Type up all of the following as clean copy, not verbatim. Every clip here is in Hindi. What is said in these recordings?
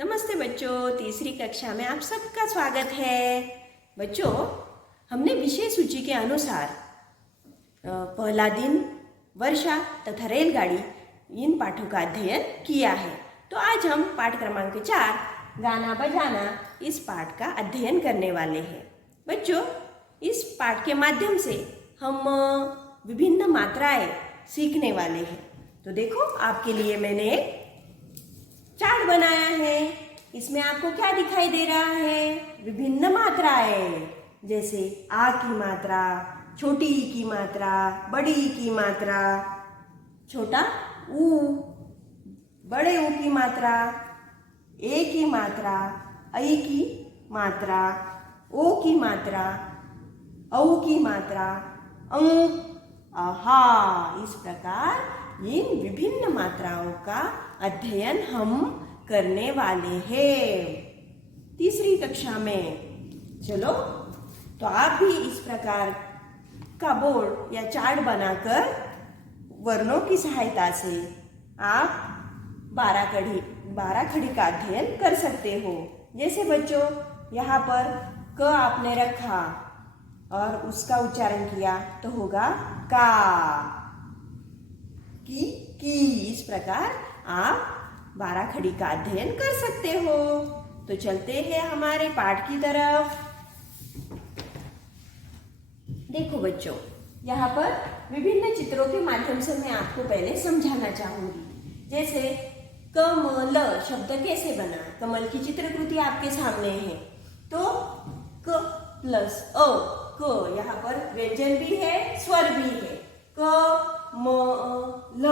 नमस्ते बच्चों, तीसरी कक्षा में आप सबका स्वागत है। बच्चों, हमने विषय सूची के अनुसार पहला दिन, वर्षा तथा रेलगाड़ी इन पाठों का अध्ययन किया है। तो आज हम पाठ क्रमांक 4 गाना बजाना इस पाठ का अध्ययन करने वाले हैं। बच्चों, इस पाठ के माध्यम से हम विभिन्न मात्राएं सीखने वाले हैं। तो देखो, आपके लिए मैंने एक चार्ट बनाया है। इसमें आपको क्या दिखाई दे रहा है? विभिन्न मात्राएं, जैसे आ की मात्रा, छोटी ई की मात्रा, बड़ी ई की मात्रा, छोटा ऊ, बड़े ऊ की मात्रा, ए की मात्रा, ऐ की मात्रा, ओ की मात्रा, औ की मात्रा, अंग, आहा। इस प्रकार इन विभिन्न मात्राओं का अध्ययन हम करने वाले हैं तीसरी कक्षा में। चलो, तो आप भी इस प्रकार का बोर्ड या चार्ट बनाकर वर्णों की सहायता से आप 12 खड़ी का अध्ययन कर सकते हो। जैसे बच्चों, यहाँ पर क आपने रखा और उसका उच्चारण किया तो होगा का, की। इस प्रकार आप 12 खड़ी का अध्ययन कर सकते हो। तो चलते हैं हमारे पाठ की तरफ। देखो बच्चों, यहाँ पर विभिन्न चित्रों के माध्यम से मैं आपको पहले समझाना चाहूंगी। जैसे कमल शब्द कैसे बना? कमल की चित्रकृति आपके सामने है। तो क प्लस अ, क, यहाँ पर व्यंजन भी है, स्वर भी है। कमल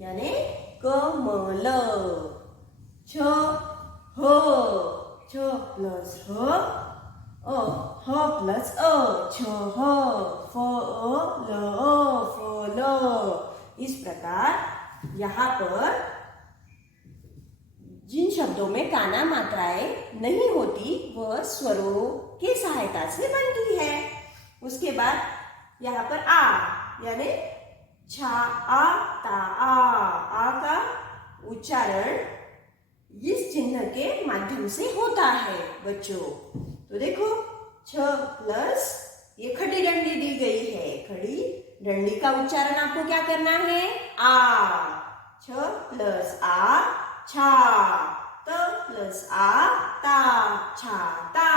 यानी कमल। छ प्लस ह, प्लस अ, छह, फल। इस प्रकार यहाँ पर जिन शब्दों में काना मात्राएं नहीं होती वह स्वरों की सहायता से बनती है। उसके बाद यहाँ पर आ यानी छा आ ता आ का उच्चारण इस चिन्ह के माध्यम से होता है बच्चों। तो देखो, छ प्लस ये खड़ी डंडी दी गई है। खड़ी डंडी का उच्चारण आपको क्या करना है? आ। छ प्लस आ छा, त प्लस आ ता, छाता।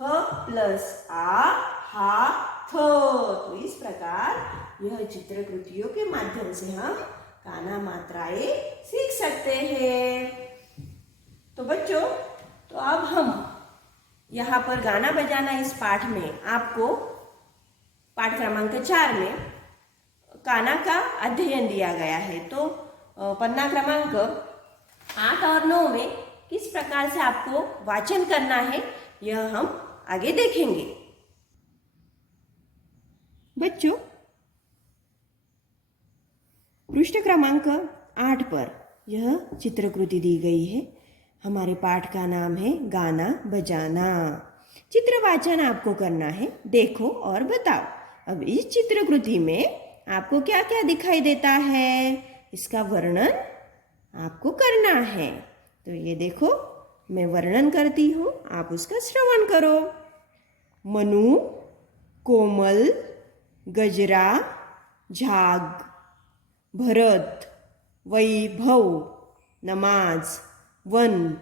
ह प्लस आ हा थ। तो इस प्रकार यह चित्रकृतियों के माध्यम से हम काना मात्राएं सीख सकते हैं। तो बच्चों, तो अब हम यहाँ पर गाना बजाना इस पाठ में आपको पाठ क्रमांक 4 में काना का अध्ययन दिया गया है। तो पन्ना क्रमांक 8 और 9 में किस प्रकार से आपको वाचन करना है यह हम आगे देखेंगे। बच्चों, पृष्ठ क्रमांक 8 पर यह चित्रकृति दी गई है। हमारे पाठ का नाम है गाना बजाना। चित्र वाचन आपको करना है। देखो और बताओ। अब इस चित्रकृति में आपको क्या क्या दिखाई देता है, इसका वर्णन आपको करना है। तो ये देखो, मैं वर्णन करती हूँ, आप उसका श्रवण करो। मनु, कोमल, गजरा, झाग, भरत, वैभव, नमाज, वन,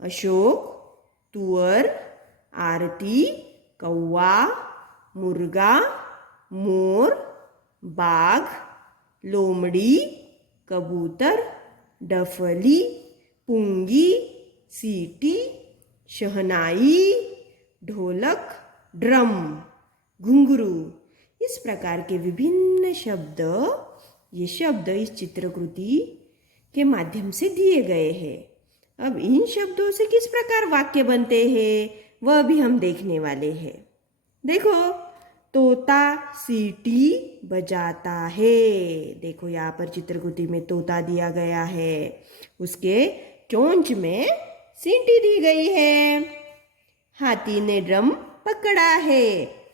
अशोक, तुअर, आरती, कौवा, मुर्गा, मोर, बाघ, लोमड़ी, कबूतर, डफली, पुंगी, सीटी, शहनाई, ढोलक, ड्रम, घुंघरू। इस प्रकार के विभिन्न शब्द, ये शब्द इस चित्रकृति के माध्यम से दिए गए हैं। अब इन शब्दों से किस प्रकार वाक्य बनते हैं वह भी हम देखने वाले हैं। देखो, तोता सीटी बजाता है। देखो, यहाँ पर चित्रकृति में तोता दिया गया है, उसके चोंच में सीटी दी गई है। हाथी ने ड्रम पकड़ा है।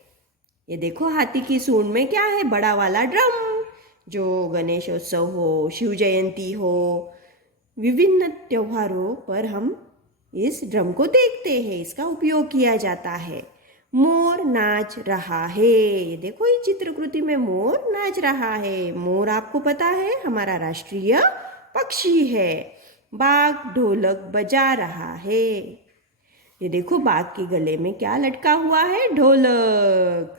ये देखो, हाथी की सूंड में क्या है? बड़ा वाला ड्रम। जो गणेशोत्सव हो, शिव जयंती हो, विभिन्न त्योहारों पर हम इस ड्रम को देखते हैं, इसका उपयोग किया जाता है। मोर नाच रहा है। ये देखो, इस चित्रकृति में मोर नाच रहा है। मोर आपको पता है हमारा राष्ट्रीय पक्षी है। बाघ ढोलक बजा रहा है। ये देखो, बाघ के गले में क्या लटका हुआ है? ढोलक।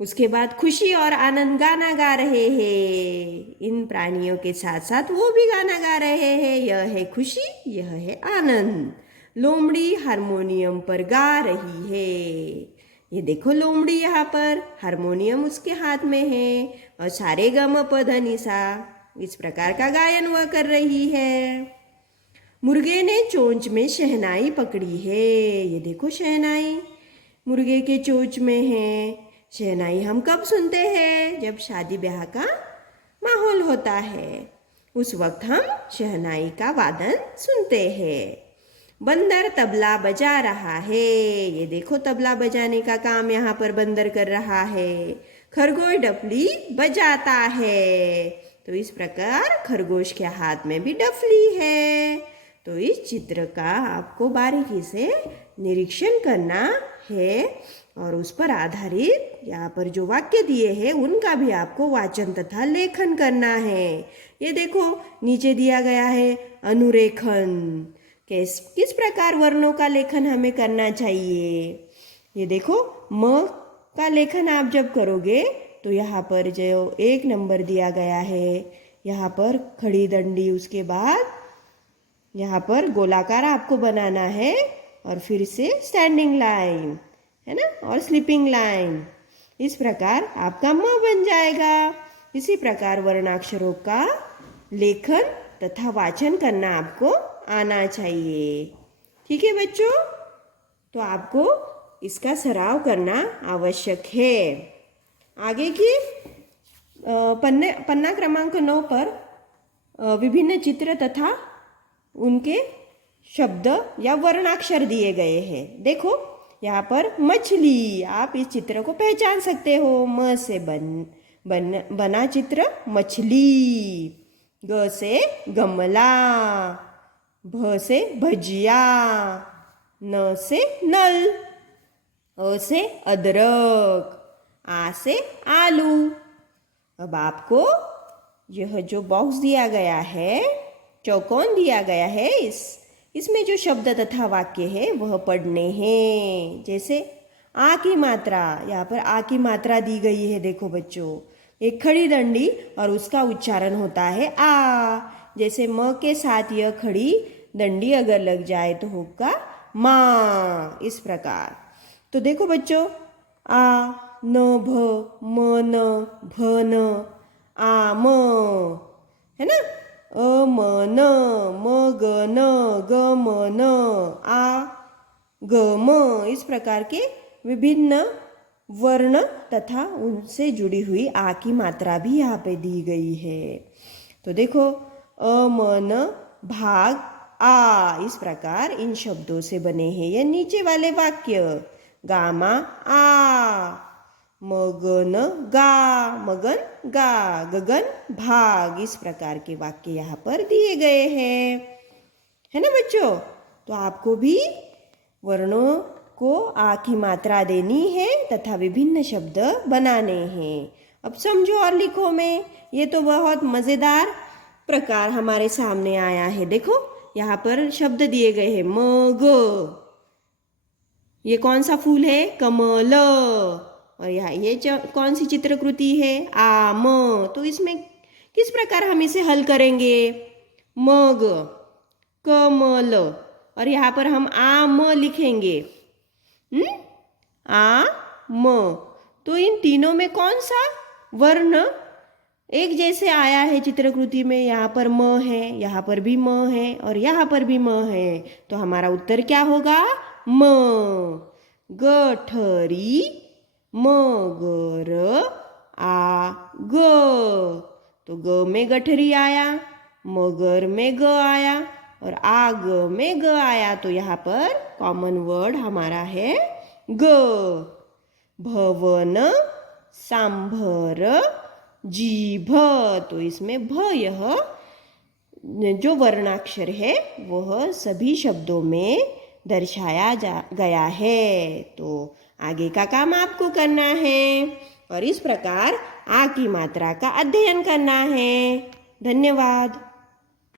उसके बाद खुशी और आनंद गाना गा रहे हैं। इन प्राणियों के साथ साथ वो भी गाना गा रहे हैं। यह है खुशी, यह है आनंद। लोमड़ी हारमोनियम पर गा रही है। ये देखो, लोमड़ी यहाँ पर, हारमोनियम उसके हाथ में है और सारे गम प ध नि सा इस प्रकार का गायन वह कर रही है। मुर्गे ने चोंच में शहनाई पकड़ी है। ये देखो, शहनाई मुर्गे के चोंच में है। शहनाई हम कब सुनते हैं? जब शादी ब्याह का माहौल होता है, उस वक्त हम शहनाई का वादन सुनते हैं। बंदर तबला बजा रहा है। ये देखो, तबला बजाने का काम यहाँ पर बंदर कर रहा है। खरगोश डफली बजाता है। तो इस प्रकार खरगोश के हाथ में भी डफली है। तो इस चित्र का आपको बारीकी से निरीक्षण करना है और उस पर आधारित यहाँ पर जो वाक्य दिए हैं उनका भी आपको वाचन तथा लेखन करना है। ये देखो, नीचे दिया गया है अनुरेखन। किस प्रकार वर्णों का लेखन हमें करना चाहिए। ये देखो, म का लेखन आप जब करोगे तो यहाँ पर जो 1 नंबर दिया गया है, यहाँ पर खड़ी दंडी, उसके बाद यहाँ पर गोलाकार आपको बनाना है और फिर से स्टैंडिंग लाइन, है ना, और स्लीपिंग लाइन। इस प्रकार आपका म बन जाएगा। इसी प्रकार वर्णाक्षरों का लेखन तथा वाचन करना आपको आना चाहिए। ठीक है बच्चों, तो आपको इसका सराव करना आवश्यक है। आगे की पन्ना क्रमांक 9 पर विभिन्न चित्र तथा उनके शब्द या वर्णाक्षर दिए गए हैं। देखो, यहाँ पर मछली, आप इस चित्र को पहचान सकते हो। म से बना चित्र मछली। ग से गमला। भ से भजिया। न से नल। अ से अदरक। आ से आलू। अब आपको यह जो बॉक्स दिया गया है, चौकोन दिया गया है, इसमें जो शब्द तथा वाक्य है वह पढ़ने हैं। जैसे आ की मात्रा, यहाँ पर आ की मात्रा दी गई है। देखो बच्चों, एक खड़ी दंडी और उसका उच्चारण होता है आ। जैसे म के साथ यह खड़ी दंडी अगर लग जाए तो होगा माँ, इस प्रकार। तो देखो बच्चों, आ न भ म न भ न आ म, है ना, अ म न म ग न ग म न आ ग म, इस प्रकार के विभिन्न वर्ण तथा उनसे जुड़ी हुई आ की मात्रा भी यहाँ पे दी गई है। तो देखो, अ म न भाग आ, इस प्रकार इन शब्दों से बने हैं ये नीचे वाले वाक्य। गामा आ, मगन गा, मगन गा, गगन भाग, इस प्रकार के वाक्य यहाँ पर दिए गए हैं, है ना बच्चों। तो आपको भी वर्णों को आ की मात्रा देनी है तथा विभिन्न शब्द बनाने हैं। अब समझो और लिखो में। ये तो बहुत मज़ेदार प्रकार हमारे सामने आया है। देखो, यहाँ पर शब्द दिए गए हैं। मग, ये कौन सा फूल है? कमल। और यहाँ ये कौन सी चित्रकृति है? आम। तो इसमें किस प्रकार हम इसे हल करेंगे? मग, कमल, और यहाँ पर हम आम लिखेंगे। आ म। तो इन तीनों में कौन सा वर्ण एक जैसे आया है चित्रकृति में? यहाँ पर म है, यहाँ पर भी म है और यहाँ पर भी म है। तो हमारा उत्तर क्या होगा? म। गठरी मगर आ ग। तो ग में गठरी आया, मगर में ग आया और आग में ग आया। तो यहाँ पर कॉमन वर्ड हमारा है ग। भवन सांभर जीभ। तो इसमें भ यह जो वर्णाक्षर है वह सभी शब्दों में दर्शाया गया है। तो आगे का काम आपको करना है और इस प्रकार आ की मात्रा का अध्ययन करना है। धन्यवाद।